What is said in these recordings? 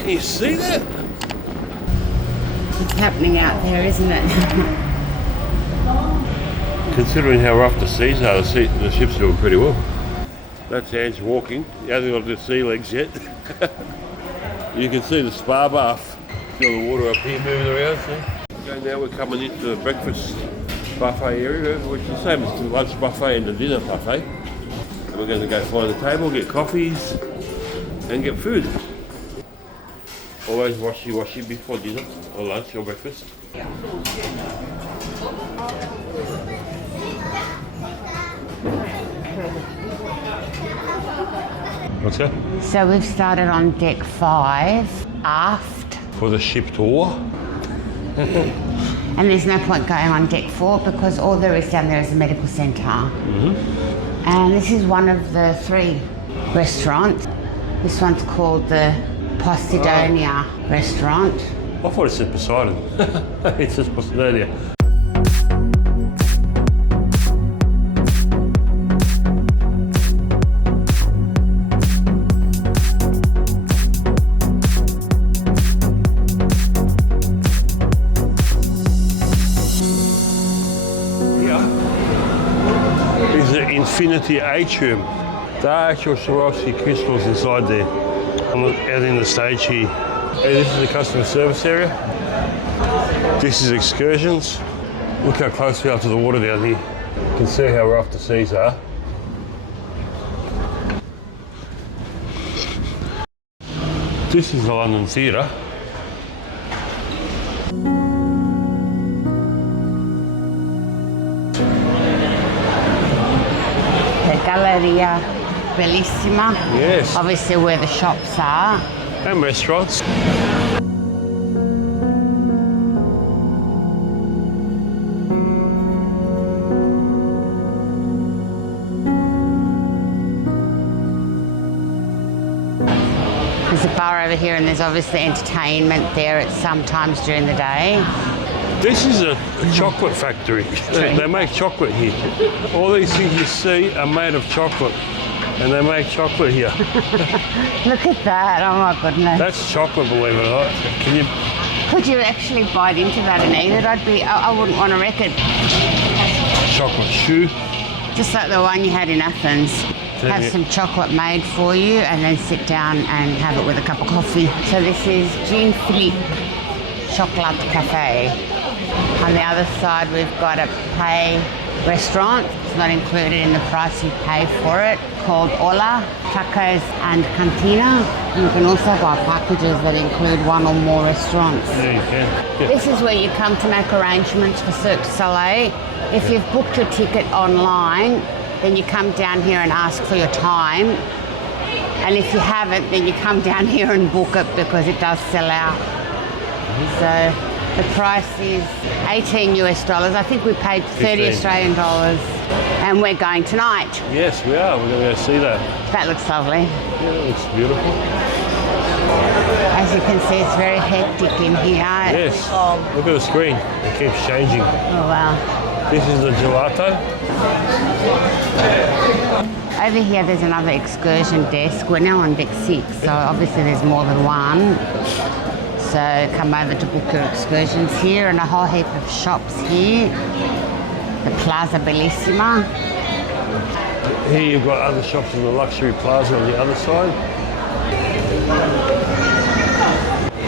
Can you see that? It's happening out there, isn't it? Considering how rough the seas are, the ship's doing pretty well. That's Ange walking. He hasn't got the sea legs yet. You can see the spa bath. Feel the water up here moving around. See? Okay, now we're coming into the breakfast buffet area, which is the same as the lunch buffet and the dinner buffet. And we're going to go find a table, get coffees, and get food. Always washy before dinner, or lunch, or breakfast. What's that? So we've started on deck 5, aft. For the ship tour. And there's no point going on deck 4 because all there is down there is a medical centre. And this is one of the 3 restaurants. This one's called the Posidonia restaurant. I thought it said Poseidon. It says Posidonia. Infinity Atrium. There are actual Swarovski crystals inside there. I'm out in the stage here. Hey, this is the customer service area. This is excursions. Look how close we are to the water down here. You can see how rough the seas are. This is the London Theatre. Galleria Bellissima. Yes. Obviously where the shops are. And restaurants. There's a bar over here and there's obviously entertainment there at some times during the day. This is a chocolate factory. They make chocolate here. All these things you see are made of chocolate. And they make chocolate here. Look at that, oh my goodness. That's chocolate, believe it or not. Could you actually bite into that and eat it? I wouldn't want to wreck it. Chocolate shoe. Just like the one you had in Athens. Have some chocolate made for you and then sit down and have it with a cup of coffee. So this is Jean Philippe Chocolat Cafe. On the other side we've got a pay restaurant. It's not included in the price you pay for it, called Hola Tacos and Cantina. You can also buy packages that include one or more restaurants. Yeah, you can. Yeah. This is where you come to make arrangements for Cirque du Soleil. If you've booked your ticket online, then you come down here and ask for your time. And if you haven't, then you come down here and book it because it does sell out. So the price is $18 US. I think we paid 30 Australian dollars. And we're going tonight. Yes, we are. We're going to go see that. That looks lovely. Yeah, it looks beautiful. As you can see, it's very hectic in here. Yes. Look at the screen. It keeps changing. Oh, wow. This is the gelato. Over here, there's another excursion desk. We're now on deck 6, so obviously there's more than one. So come over to book your excursions here, and a whole heap of shops here. The Plaza Bellissima. Here you've got other shops in the luxury plaza on the other side.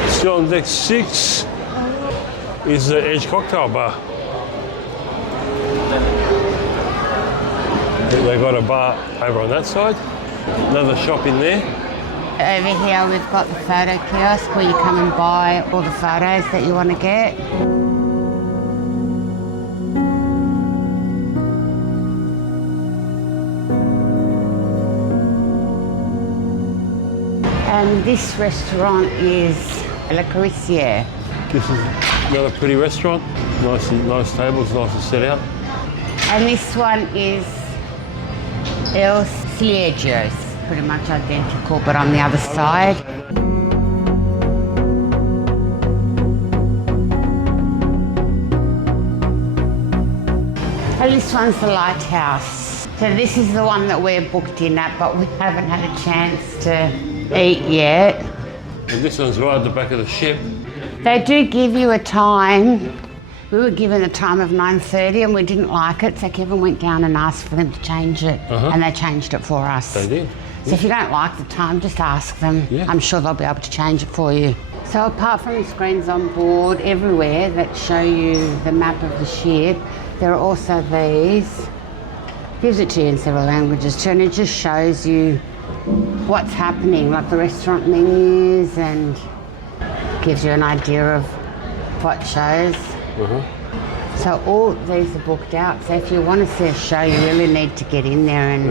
Still on deck 6 is the Ange cocktail bar. They've got a bar over on that side. Another shop in there. Over here we've got the photo kiosk where you come and buy all the photos that you want to get. And this restaurant is Le Carousel. This is another pretty restaurant. Nice tables, nice and set out. And this one is El Sliegos. Pretty much identical, but on the other side. And this one's the Lighthouse. So this is the one that we're booked in at, but we haven't had a chance to eat yet. And this one's right at the back of the ship. They do give you a time. We were given a time of 9:30 and we didn't like it, so Kevin went down and asked for them to change it, and they changed it for us. They did. So if you don't like the time, just ask them. Yeah. I'm sure they'll be able to change it for you. So apart from the screens on board everywhere that show you the map of the ship, there are also these. Gives it to you in several languages too, and it just shows you what's happening, like the restaurant menus, and gives you an idea of what shows. So all these are booked out. So if you want to see a show, you really need to get in there and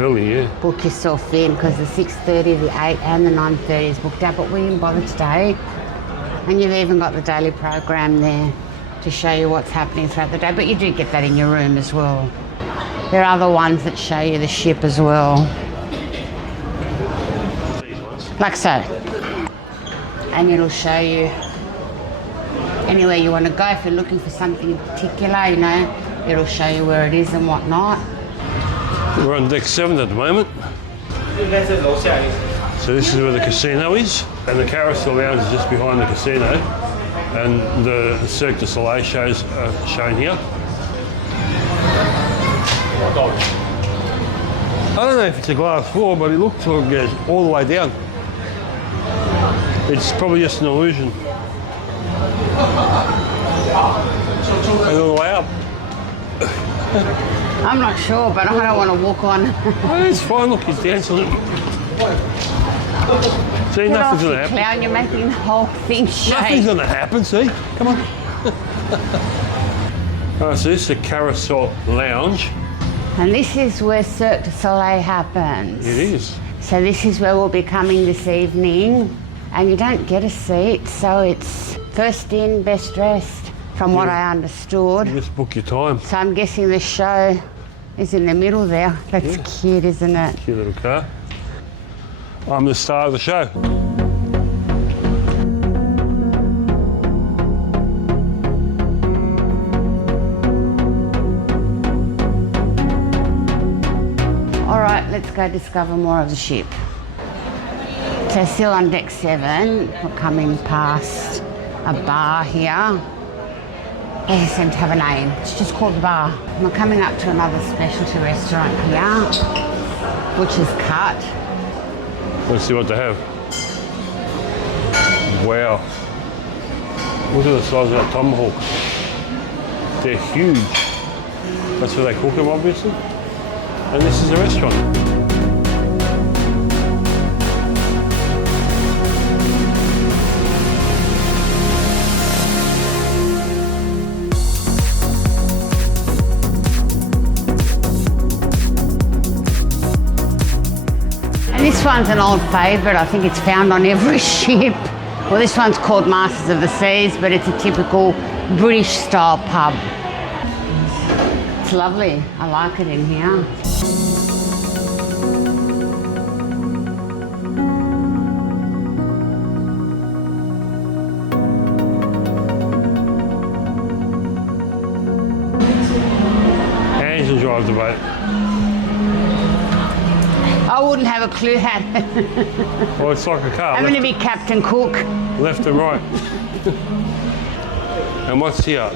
book yourself in, because the 6:30, the 8 and the 9:30 is booked out. But we didn't bother today. And you've even got the daily program there to show you what's happening throughout the day. But you do get that in your room as well. There are other ones that show you the ship as well. Like so. And it'll show you anywhere you want to go. If you're looking for something in particular, you know, it'll show you where it is and whatnot. We're on deck 7 at the moment. So this is where the casino is, and the Carousel lounge is just behind the casino, and the Cirque du Soleil shows are shown here. I don't know if it's a glass floor, but it looks like it goes all the way down. It's probably just an illusion. And all the way up. I'm not sure, but I don't want to walk on. Oh, it's fine, look, he's dancing. See, Get nothing's off, going to you happen. clown, you're making the whole thing shake. Nothing's going to happen, see? Come on. Alright, so this is the Carousel Lounge. And this is where Cirque du Soleil happens. It is. So this is where we'll be coming this evening. And you don't get a seat, so it's first in, best dressed, from what I understood. You just book your time. So I'm guessing the show is in the middle there. That's cute, isn't it? Cute little car. I'm the star of the show. All right, let's go discover more of the ship. So still on deck 7, we're coming past a bar here. They seem to have a name. It's just called the bar. And we're coming up to another specialty restaurant here, which is cut. Let's see what they have. Wow. Look at the size of that tomahawk. They're huge. That's where they cook them, obviously. And this is a restaurant. This one's an old favourite. I think it's found on every ship. Well, this one's called Masters of the Seas, but it's a typical British style pub. It's lovely. I like it in here. Ange will drive the boat. I wouldn't have a clue how to. Well, it's like a car. I'm going to be Captain Cook. Left and right. And what's here?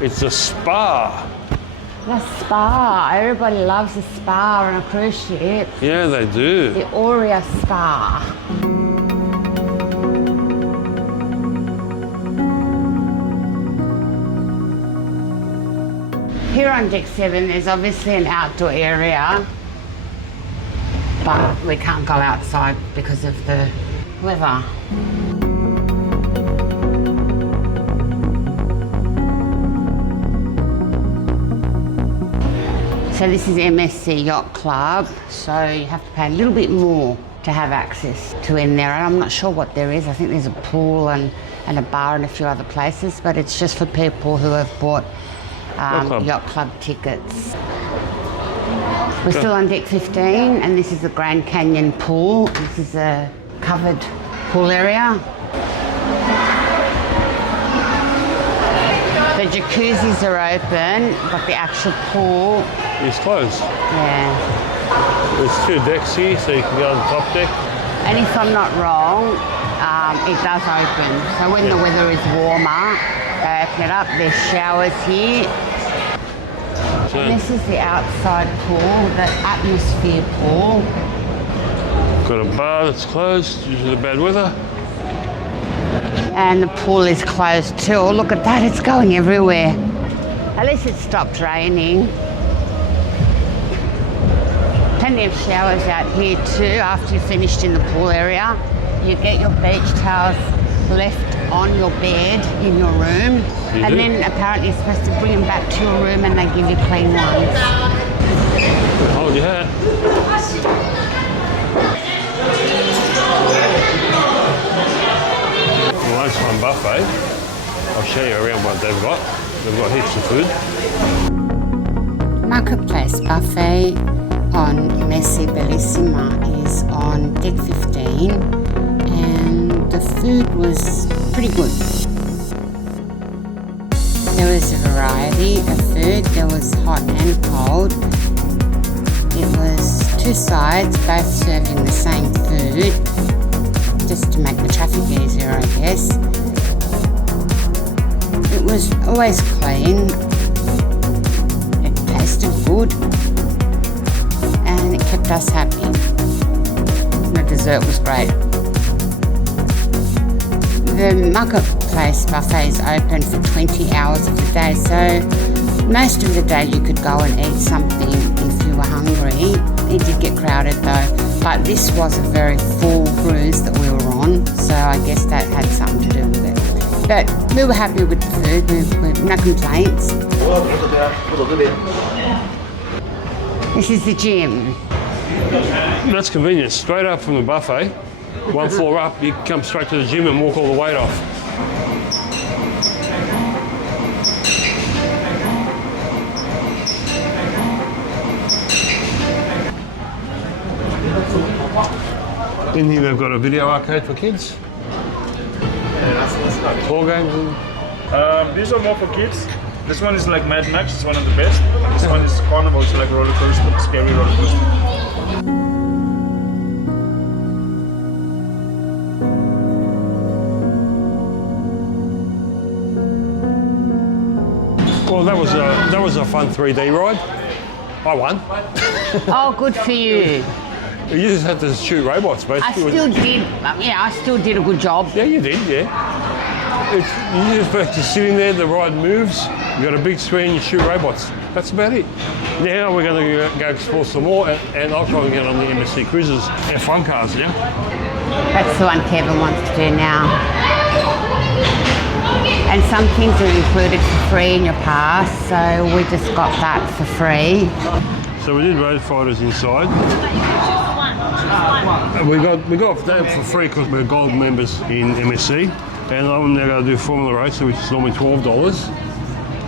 It's a spa. The spa. Everybody loves a spa on a cruise ship. Yeah, they do. The Aurea Spa. Here on deck 7, there's obviously an outdoor area, but we can't go outside because of the weather. So this is MSC Yacht Club, so you have to pay a little bit more to have access to in there. And I'm not sure what there is. I think there's a pool and a bar and a few other places, but it's just for people who have bought Yacht Club tickets. We're still on deck 15, and this is the Grand Canyon pool. This is a covered pool area. The jacuzzis are open, but the actual pool... It's closed. Yeah. There's 2 decks here, so you can go on the top deck And if I'm not wrong, it does open. So when the weather is warmer, they open it up. There's showers here. So, And this is the outside pool, the atmosphere pool. got a bar that's closed due to the bad weather. And the pool is closed too. Oh, look at that, it's going everywhere. At least it stopped raining. Plenty of showers out here too after you've finished in the pool area. You get your beach towels left on your bed in your room. And then apparently you're supposed to bring them back to your room and they give you clean ones. Hold your hat. Well, that's one buffet. I'll show you around what they've got. They've got heaps of food. Marketplace buffet on MSC Bellissima is on deck 15 and the food was pretty good. There was a variety of food. There was hot and cold. It was two sides, both serving the same food, just to make the traffic easier, I guess. It was always clean. It tasted good. And it kept us happy. The dessert was great. The marketplace buffet is open for 20 hours of the day, so most of the day you could go and eat something if you were hungry. It did get crowded though, but this was a very full cruise that we were on, so I guess that had something to do with it. But we were happy with the food, no complaints. This is the gym. That's convenient. Straight up from the buffet, one floor up, you come straight to the gym and walk all the weight off. In here they've got a video arcade for kids. Tour games. These are more for kids. This one is like Mad Max, it's one of the best. This one is Carnival, it's like roller coaster, scary roller coaster. Well, that was a fun 3D ride. I won. Oh, good for you. You just had to shoot robots, basically. I still did a good job. Yeah, you did, yeah. You just have to sit in there, the ride moves, you got a big screen, you shoot robots. That's about it. Now we're going to go explore some more, and I'll try and get on the MSC Cruises F1 cars, yeah? That's the one Kevin wants to do now. And some things are included for free in your pass, so we just got that for free. So we did road fighters inside. We got that for free because we're gold members in MSC. And I'm now going to do Formula Racer, which is normally $12.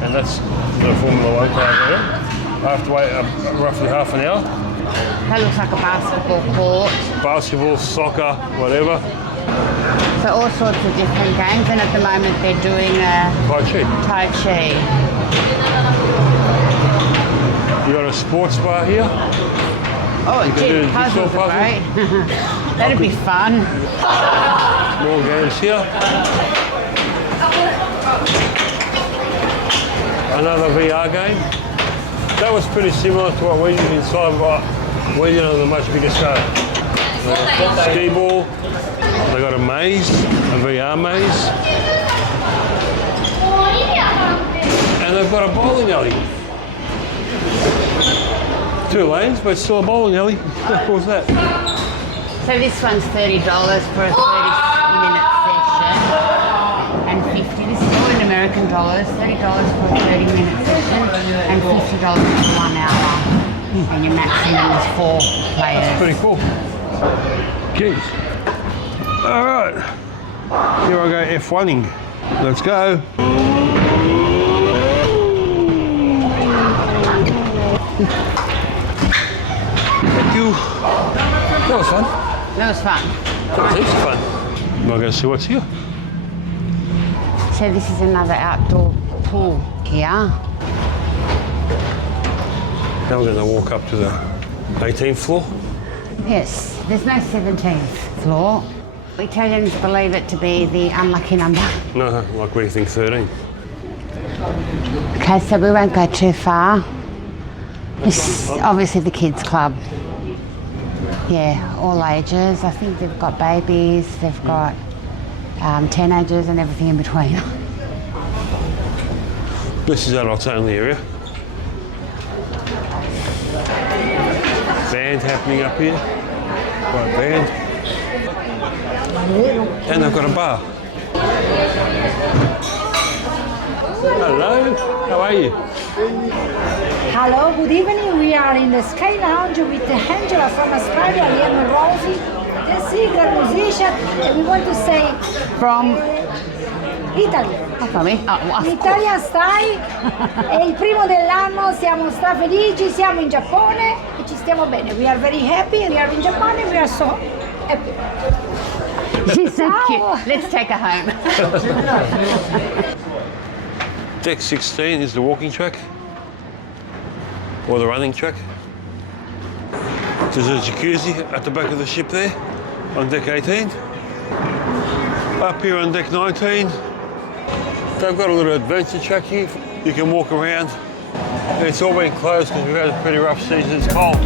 And that's the Formula 1 car there. I have to wait roughly half an hour. That looks like a basketball court. Basketball, soccer, whatever. So all sorts of different games, and at the moment they're doing Tai Chi. You got a sports bar here. Oh, gee, puzzles are great. That'd be fun. More games here. Another VR game. That was pretty similar to what we did inside, but we did on a much bigger scale. Ski ball. They got a maze, a VR maze. And they've got a bowling alley. 2 lanes, but still a bowling alley. How cool is that? So this one's $30 for a 30-minute session, and $50. This is all in American dollars. $30 for a 30-minute session, and $50 for 1 hour. And your maximum is 4 players. That's pretty cool. Jeez. All right. Here I go F1ing. Let's go. Thank you. That was fun. That was fun. That was heaps of fun. I'll go see what's here. So this is another outdoor pool here. Now we're going to walk up to the 18th floor. Yes, there's no 17th floor. Italians believe it to be the unlucky number. No, like we think 13. Okay, so we won't go too far. This is obviously the kids club. Yeah, all ages. I think they've got babies, they've got teenagers and everything in between. This is adults only area. Band happening up here. Got a band. And they've got a bar. Hello, how are you? Hello, good evening. We are in the Sky Lounge with Angela from Australia, Liam Rosie, the singer, musician, and we want to say From Italy. of L'Italia stai, è il primo dell'anno, siamo strafelici, siamo in Giappone e ci stiamo bene. We are very happy, we are in Japan, we are so happy. She's so Ciao. cute. Let's take her home. Deck 16 is the walking track. Or the running track. There's a jacuzzi at the back of the ship there on deck 18. Up here on deck 19, they've got a little adventure track here. You can walk around. It's all been closed because we've had a pretty rough season. It's cold.